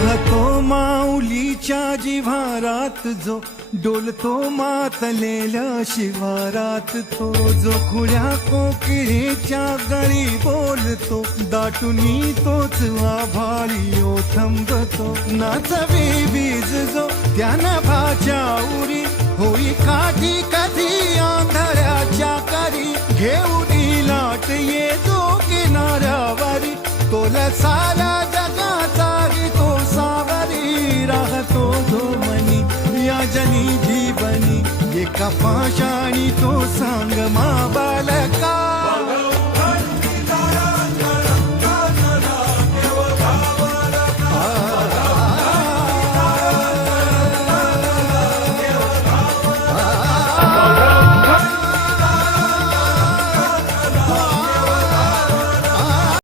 राहतो माऊलीच्या जिव्हारात जो डोलतो मातलेल्या शिवारात, तो जो खुल्या कोकिळेच्या गळी बोलतो, दाटुनी तोच आभाळी ओथंबतो. नाचवी बीज जो त्या नभाच्या उरी, होई काठी कधी आंधळ्याच्या करी, घेऊन लाट येतो किनाऱ्यावरी, तोला सारा जगाचा तो सावरी. राहतो जो मनी या जनी जीवनी, एका पाशाणी तो सांग मा बालका.